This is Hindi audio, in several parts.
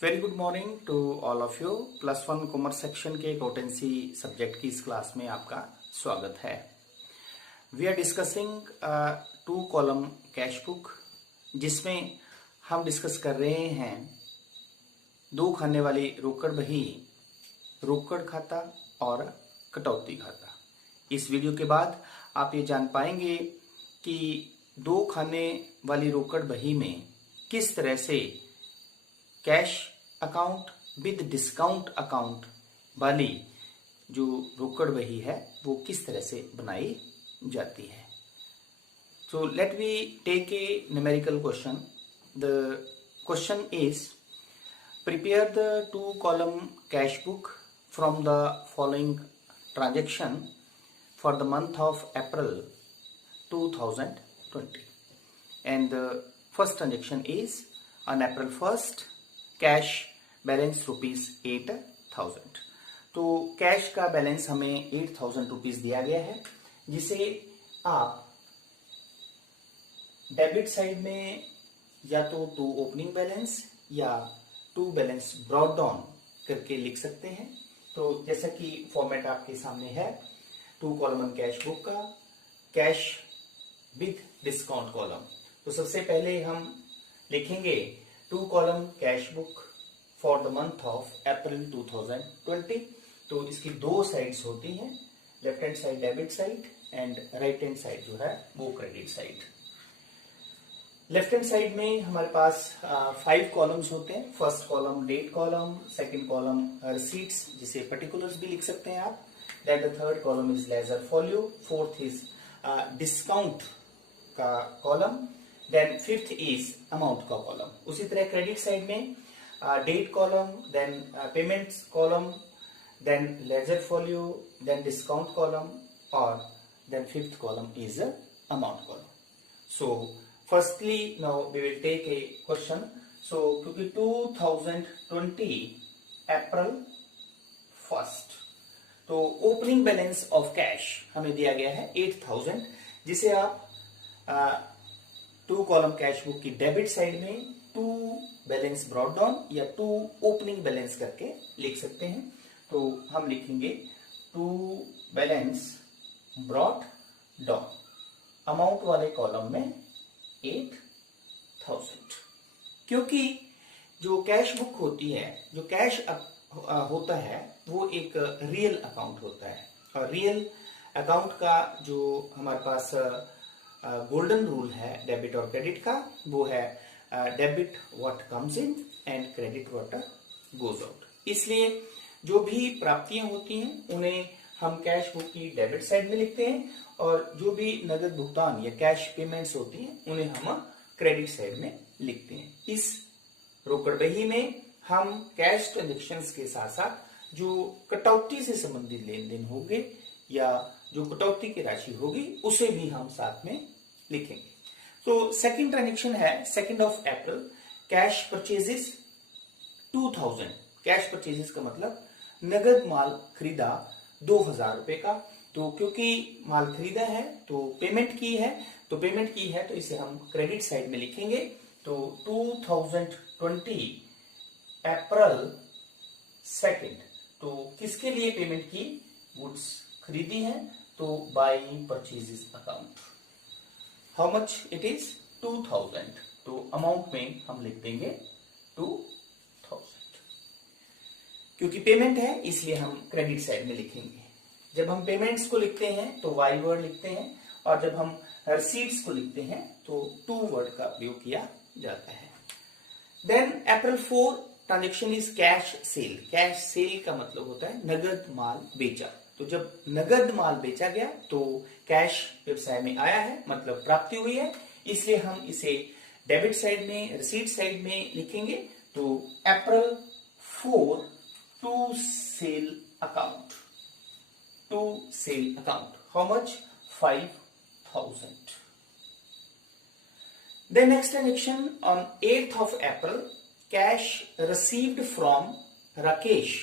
Very good morning to all of you. +1 commerce section के अकाउंटेंसी सब्जेक्ट की इस क्लास में आपका स्वागत है। We are discussing 2 column cash book, जिसमें हम डिस्कस कर रहे हैं 2 खाने वाली रोकड़ बही, रोकड़ खाता और कटौती खाता। इस वीडियो के बाद आप ये जान पाएंगे कि 2 खाने वाली रोकड़ बही में किस तरह से cash account with discount account वाली जो रोकड़ बही है वो किस तरह से बनाई जाती है। So let we take a numerical question. The question is prepare the 2 column cash book from the following transaction for the month of April 2020 and the first transaction is on April 1st cash balance ₹8,000। तो कैश का बैलेंस हमें ₹8,000 दिया गया है, जिसे आप डेबिट साइड में या तो टू ओपनिंग बैलेंस या टू बैलेंस ब्रॉट डाउन करके लिख सकते हैं। तो जैसा कि फॉर्मेट आपके सामने है 2 कॉलम कैश बुक का, कैश विद डिस्काउंट कॉलम। तो सबसे पहले हम लिखेंगे 2 column cash book for the month of April 2020। तो इसकी 2 साइड्स होती हैं, left hand side debit side and right hand side जो है वो credit side. Left hand side में हमारे पास 5 कॉलम्स होते हैं। First column date column, second column receipts जिसे पर्टिकुलर्स भी लिख सकते हैं आप, then the third column is ledger folio, fourth is discount का column, then fifth is amount का कॉलम। उसी तरह क्रेडिट साइड में date column, then payments column, then ledger folio, then discount column और then fifth column is amount column. So firstly now we will take a question. So क्योंकि 2020 अप्रैल 1st, तो ओपनिंग बैलेंस ऑफ कैश हमें दिया गया है 8,000, जिसे आप 2 कॉलम कैश बुक की डेबिट साइड में 2 बैलेंस ब्रॉट डाउन या 2 ओपनिंग बैलेंस करके लिख सकते हैं। तो हम लिखेंगे 2 बैलेंस ब्रॉट डाउन, अमाउंट वाले कॉलम में 8,000। क्योंकि जो कैश बुक होती है, जो कैश होता है वो एक रियल अकाउंट होता है, और रियल अकाउंट का जो हमारे पास गोल्डन रूल है डेबिट और क्रेडिट का, वो है debit what comes in and credit what goes out. इसलिए जो भी प्राप्तियां होती हैं उन्हें हम कैश बुक की डेबिट साइड में लिखते हैं, और जो भी नगद भुगतान या कैश पेमेंट्स होती हैं उन्हें हम क्रेडिट साइड में लिखते हैं। इस रोकड़ बही में हम कैश ट्रांजेक्शन्स के साथ साथ जो कटौती से संबंधित लेन देन होंगे या जो कटौती की राशि होगी उसे भी हम साथ में लिखेंगे। तो सेकंड ट्रांजेक्शन है 2 अप्रैल, कैश परचेजेस 2000। कैश परचेजेस का मतलब नगद माल खरीदा 2000 रुपए का। तो क्योंकि माल खरीदा है तो पेमेंट की है, तो इसे हम क्रेडिट साइड में लिखेंगे। तो 2020 अप्रैल 2, तो किसके लिए पेमेंट की? गुड्स खरीदी है, तो by purchases account. How much it is? 2000। तो अमाउंट में हम लिख देंगे 2000। क्योंकि पेमेंट है इसलिए हम क्रेडिट साइड में लिखेंगे। जब हम पेमेंट्स को लिखते हैं तो वाई वर्ड लिखते हैं, और जब हम रिसीट्स को लिखते हैं तो टू वर्ड का प्रयोग किया जाता है। Then April 4 transaction is cash sale. Cash sale का मतलब होता है नगद माल बेचा। तो जब नगद माल बेचा गया तो कैश व्यवसाय में आया है, मतलब प्राप्ति हुई है, इसलिए हम इसे डेबिट साइड में, रिसीट साइड में लिखेंगे। तो April 4 to sale account, to sale account. How much? 5,000। The next transaction on 8th of April, cash received from Rakesh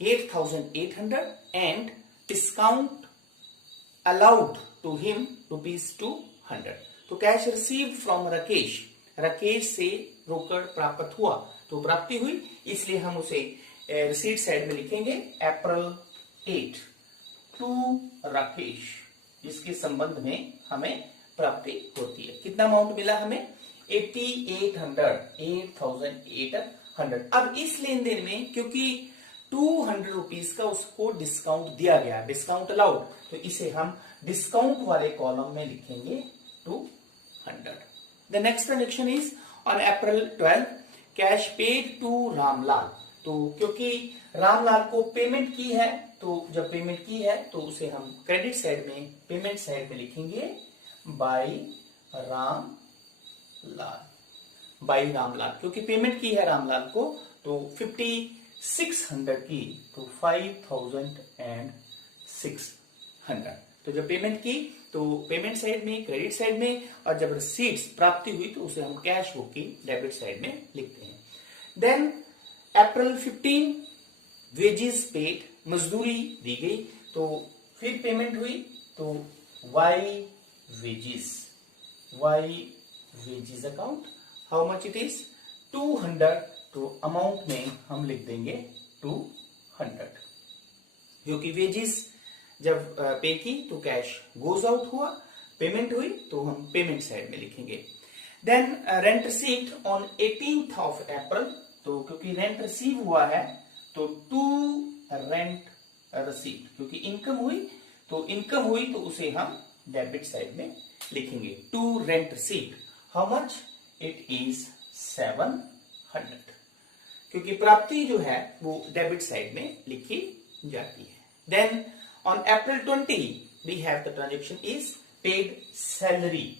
8,800 and discount allowed to him ₹200। तो cash received from Rakesh, Rakesh से रोकड़ प्राप्त हुआ तो प्राप्ति हुई, इसलिए हम उसे रिसीट साइड में लिखेंगे अप्रैल 8 टू राकेश, जिसके संबंध में हमें प्राप्ति होती है। कितना अमाउंट मिला हमें? 8,800। अब इस लेन देन में क्योंकि 200 रुपीज का उसको डिस्काउंट दिया गया, डिस्काउंट अलाउड, तो इसे हम डिस्काउंट वाले कॉलम में लिखेंगे 200। The next transaction is on April 12 cash paid to Ramlal. तो क्योंकि रामलाल को पेमेंट की है, तो जब पेमेंट की है तो उसे हम क्रेडिट साइड में, पेमेंट साइड में लिखेंगे बाई रामलाल, बाई रामलाल, क्योंकि पेमेंट की है रामलाल को तो 5600 की, तो 5600। तो जब पेमेंट की तो पेमेंट साइड में, क्रेडिट साइड में, और जब रिसीट्स प्राप्ति हुई तो उसे हम कैश बुक की डेबिट साइड में लिखते हैं। देन अप्रैल 15 वेजेस पेड, मजदूरी दी गई, तो फिर पेमेंट हुई तो by wages account, how much it is 200, तो अमाउंट में हम लिख देंगे 200, क्योंकि वेजेस जब पे की तो कैश गोज आउट हुआ, पेमेंट हुई तो हम पेमेंट साइड में लिखेंगे। Then rent received on 18th of April, तो क्योंकि रेंट रिसीव हुआ है तो टू रेंट रिसीव्ड, क्योंकि इनकम हुई तो उसे हम डेबिट साइड में लिखेंगे to rent received, how much it is 700, क्योंकि प्राप्ति जो है वो डेबिट साइड में लिखी जाती है। Then on April 20 we have the transaction is paid salary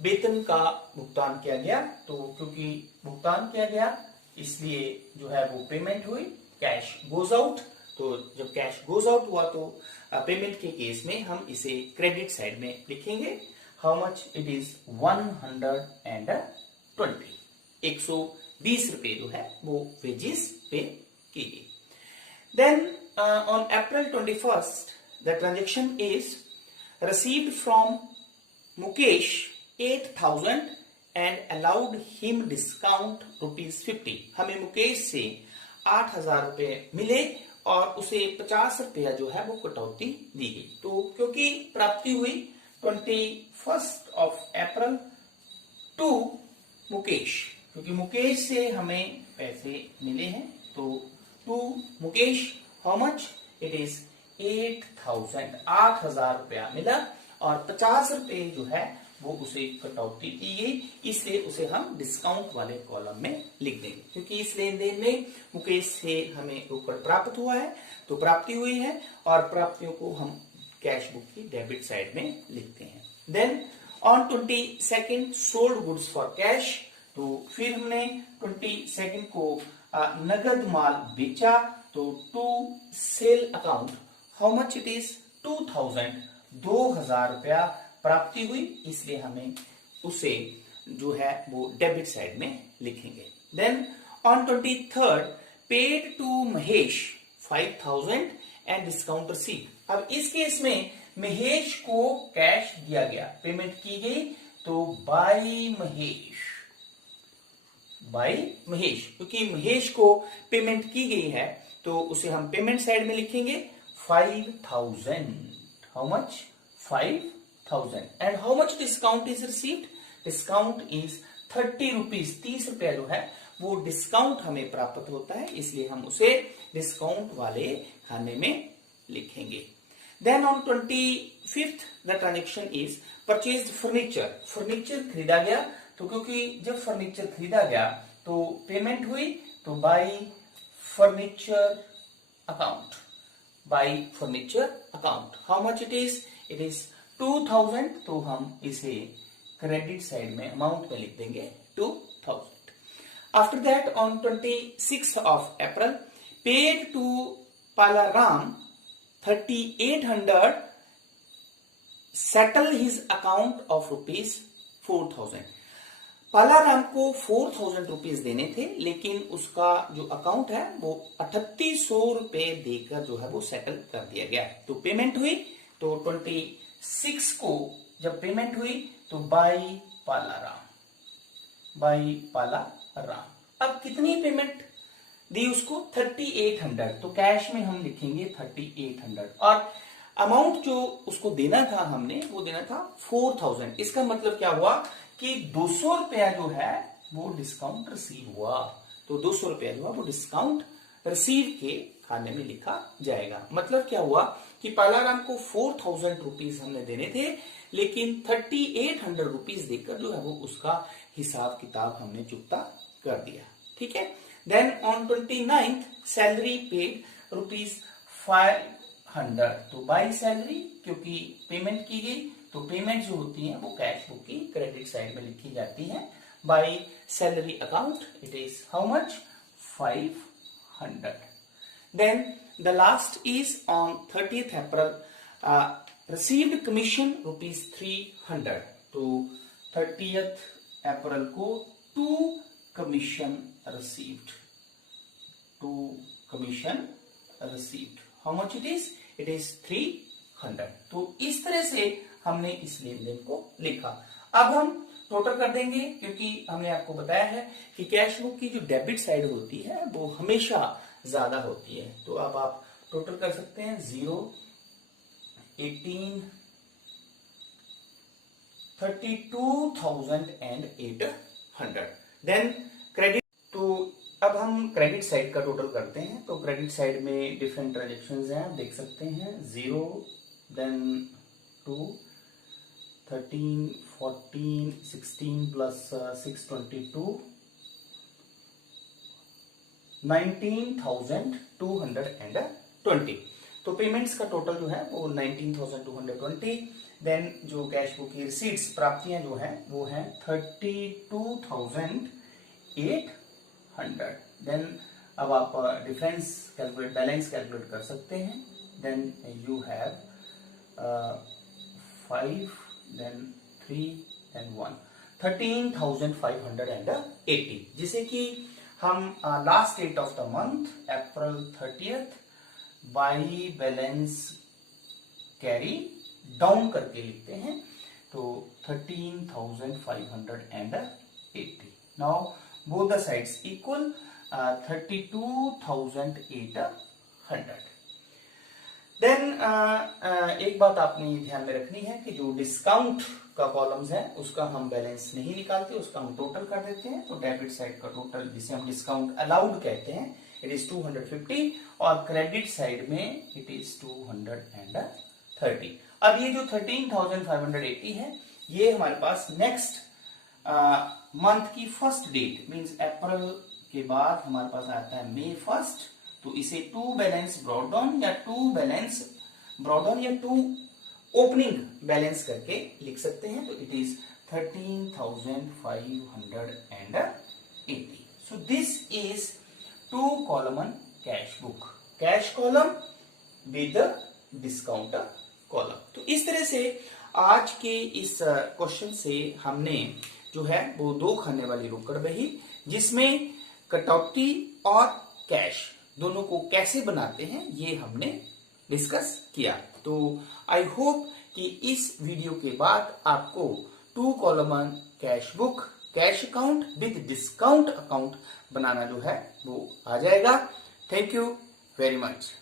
वेतन का भुगतान किया गया, तो क्योंकि भुगतान किया गया इसलिए जो है वो पेमेंट हुई, कैश गोज आउट, तो जब कैश गोज आउट हुआ तो पेमेंट के केस में हम इसे क्रेडिट साइड में लिखेंगे, हाउ मच इट इज 120, 120 रुपए जो है वो वेजेस पे की गई। Then on April 21st, the transaction is received from Mukesh 8,000 and allowed him discount ₹50। हमें मुकेश से 8,000 रुपए मिले और उसे 50 रुपया जो है वो कटौती दी गई। तो क्योंकि प्राप्ति हुई 21st of April to Mukesh, क्योंकि मुकेश से हमें पैसे मिले हैं तो to Mukesh, how much it is 8,000 रुपया मिला और 50 रुपए जो है वो उसे कटौती दी गई, इसलिए उसे हम डिस्काउंट वाले कॉलम में लिख देंगे, क्योंकि इस लेन देन में मुकेश से हमें रोकड़ प्राप्त हुआ है तो प्राप्ति हुई है और प्राप्तियों को हम कैश बुक की डेबिट साइड में लिखते हैं। Then on 22nd sold goods for cash, तो फिर हमने 22nd को नगद माल बेचा, तो to sale account, how much it is 2,000 रुपया प्राप्ति हुई, इसलिए हमें उसे जो है वो डेबिट साइड में लिखेंगे। Then on 23rd paid to Mahesh 5,000 and discount received. अब इस केस में महेश को कैश दिया गया, पेमेंट की गई, तो बाई महेश, क्योंकि महेश को पेमेंट की गई है तो उसे हम पेमेंट साइड में लिखेंगे 5,000, how much 5,000 and how much discount is received, discount is 30 rupees, 30 रुपया जो है वो डिस्काउंट हमें प्राप्त होता है, इसलिए हम उसे डिस्काउंट वाले खाने में लिखेंगे। Then on 25th the transaction is purchase furniture खरीदा गया, तो क्योंकि जब फर्नीचर खरीदा गया तो पेमेंट हुई, तो by furniture account, how much it is 2,000, तो हम इसे क्रेडिट साइड में अमाउंट में लिख देंगे 2,000। After that on 26th of April paid to Palaram 3,800 settle his account of ₹4,000। Palaram को 4,000 रुपीज देने थे, लेकिन उसका जो अकाउंट है वो 3,800 रुपए देकर जो है वो सेटल कर दिया गया। तो पेमेंट हुई, तो 26 को जब पेमेंट हुई तो बाई पालाराम, बाई पाला राम। अब कितनी पेमेंट दी उसको 3800, तो कैश में हम लिखेंगे 3800 और अमाउंट जो उसको देना था हमने वो देना था 4000। इसका मतलब क्या हुआ कि 200 रुपया जो है वो डिस्काउंट रिसीव हुआ। तो 200 रुपया जो है वो डिस्काउंट रिसीव के खाने में लिखा जाएगा। मतलब क्या हुआ कि पालाराम को 4000 रुपीज हमने देने थे, लेकिन 3800 रुपीज देकर जो है वो उसका हिसाब किताब हमने चुकता कर दिया। ठीक है। Then on 29th salary paid ₹500। तो बाई सैलरी, क्योंकि पेमेंट की गई तो पेमेंट जो होती है वो कैश बुक की क्रेडिट साइड में लिखी जाती है। By salary account it is how much 500। Then the last is on 30th April received commission ₹300। तो 30th April को 2 commission received। How much it is? It is 300। तो इस तरह से हमने इस लेन देन को लिखा। अब हम टोटल कर देंगे, क्योंकि हमने आपको बताया है कि कैश बुक की जो डेबिट साइड होती है वो हमेशा ज्यादा होती है। तो अब आप टोटल कर सकते हैं 0, 18, 32,800। देन क्रेडिट, तो अब हम क्रेडिट साइड का टोटल करते हैं। तो क्रेडिट साइड में डिफरेंट ट्रांजेक्शंस हैं, आप देख सकते हैं 0, देन 2, 13, 14, 16 प्लस 6, 22, 19,220। तो पेमेंट्स का टोटल जो है वो 19,220। देन जो कैश बुक की रिसीट्स प्राप्तियां जो है वो है 32,800। देन अब आप डिफरेंस कैलकुलेट, बैलेंस कैलकुलेट कर सकते हैं। Then you have 5, then 3, then 1, 13,580, जिसे कि हम last date of the month April 30th by balance carry down करके लिखते हैं। तो 13,580। Now both the sides equal 32,800। Then एक बात आपने ध्यान में रखनी है कि जो डिस्काउंट का कॉलम्स है उसका हम बैलेंस नहीं निकालते, उसका हम टोटल कर देते हैं। तो डेबिट साइड का टोटल, जिसे हम डिस्काउंट अलाउड कहते हैं, इट इज 250 और क्रेडिट साइड में इट इज 230। अब ये जो 13,580 है ये हमारे पास नेक्स्ट मंथ की फर्स्ट डेट मींस अप्रैल के बाद हमारे पास आता है May 1st। तो इसे 2 बैलेंस ब्रॉट डाउन या 2 ओपनिंग बैलेंस करके लिख सकते हैं। तो it is 13,580। So this is 2 column cash book, cash column with discount column. तो इस तरह से आज के इस क्वेश्चन से हमने जो है वो 2 खाने वाली रोकड़ बही, जिसमें कटौती और कैश दोनों को कैसे बनाते हैं ये हमने डिस्कस किया। तो आई होप कि इस वीडियो के बाद आपको 2 column cash book, cash account with discount account बनाना जो है वो आ जाएगा। Thank you very much.